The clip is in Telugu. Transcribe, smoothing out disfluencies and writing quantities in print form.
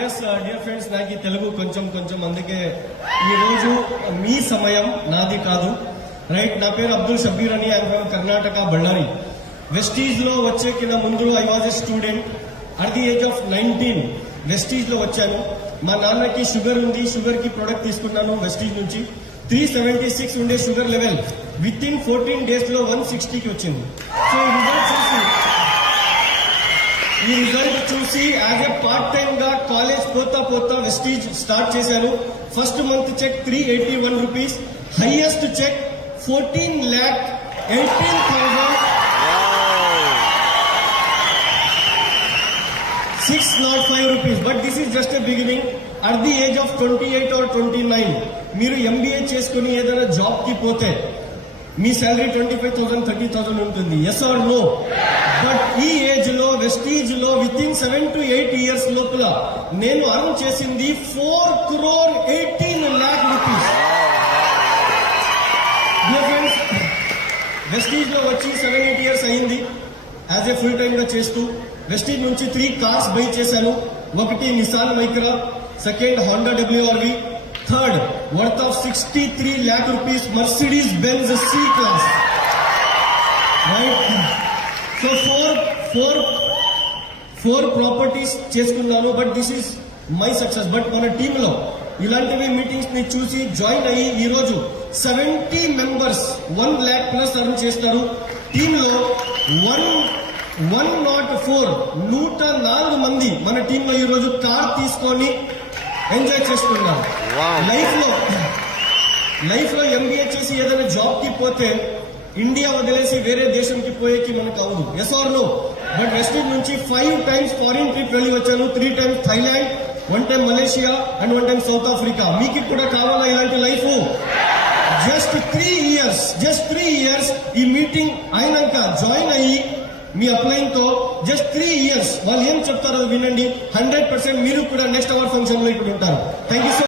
ఎస్ డియర్ ఫ్రెండ్స్, నాకు ఈ తెలుగు కొంచెం అందుకే ఈ రోజు మీ సమయం నాది కాదు. రైట్, నా పేరు అబ్దుల్ షబీర్ అని, I'm from Karnataka, Ballari. Vestige లో వచ్చే కింద ముందు I was a student at the age of 19. Vestige లో వచ్చాను. మా నాన్నకి షుగర్ ఉంది, షుగర్ కి ప్రొడక్ట్ తీసుకున్నాను వెస్టీజ్ నుంచి. 376 ఉండే sugar level within 14 days లో 160కి వచ్చింది. సో ఈ రిజల్ట్ చూసి యాజ్ ఎ పార్ట్ టైమ్ గా కాలేజ్ పోతా వెస్టీజ్ స్టార్ట్ చేశాను. First month check 381 rupees, highest check 14,18,605 rupees. But this is just a beginning. At the age of 28 or 29 మీరు ఎంబీఏ చేసుకుని ఏదైనా జాబ్ కి పోతే మీ శాలరీ 25,000, 30,000 ఉంటుంది. Yes or no? బట్ ఈ ఏజ్ లో వెస్టీజ్ లో విత్ ఇన్ 7 to 8 years లోపల నేను అర్న్ చేసింది 4,18,00,000 రూపీస్. ఫ్రెండ్స్, వెస్టీజ్ లో వచ్చి 7-8 years అయింది యాజ్ ఏ ఫుల్ టైమ్ గా చేస్తూ. వెస్టీజ్ నుంచి 3 cars బై చేశాను. ఒకటి Nissan Micra, second Honda WRV, third worth of 63 lakh rupees Mercedes Benz C-Class. Right, so four properties చేసుకున్నాను. But this is my success. But మన టీంలో ఇలాంటివి మీటింగ్స్ ని చూసి జాయిన్ అయ్యి ఈ రోజు 70 members 1 lakh plus అర్న్ చేస్తారు. టీంలో 104 మంది మన టీంలో ఈ రోజు కార్ తీసుకొని ఎంజాయ్ చేస్తున్నారు. లైఫ్ లో ఎంబీఏ చేసి ఏదైనా జాబ్ కి పోతే ఇండియా వదిలేసి వేరే దేశంకి పోయేకి మనకు అవదు. Yes or no? But Vestige నుంచి 5 times ఫారిన్ ట్రిప్ వెళ్ళి వచ్చాను. 3 times Thailand, 1 time Malaysia and 1 time South Africa. మీకు కూడా కావాలా ఇలాంటి లైఫ్? జస్ట్ 3 years ఈ మీటింగ్ అయినాక జాయిన్ అయ్యి మీ అప్లైన్ తో జస్ట్ 3 years వాళ్ళు ఏం చెప్తారో వినండి. 100% మీరు కూడా నెక్స్ట్ అవర్ ఫంక్షన్ లో ఇక్కడ ఉంటారు. Thank you so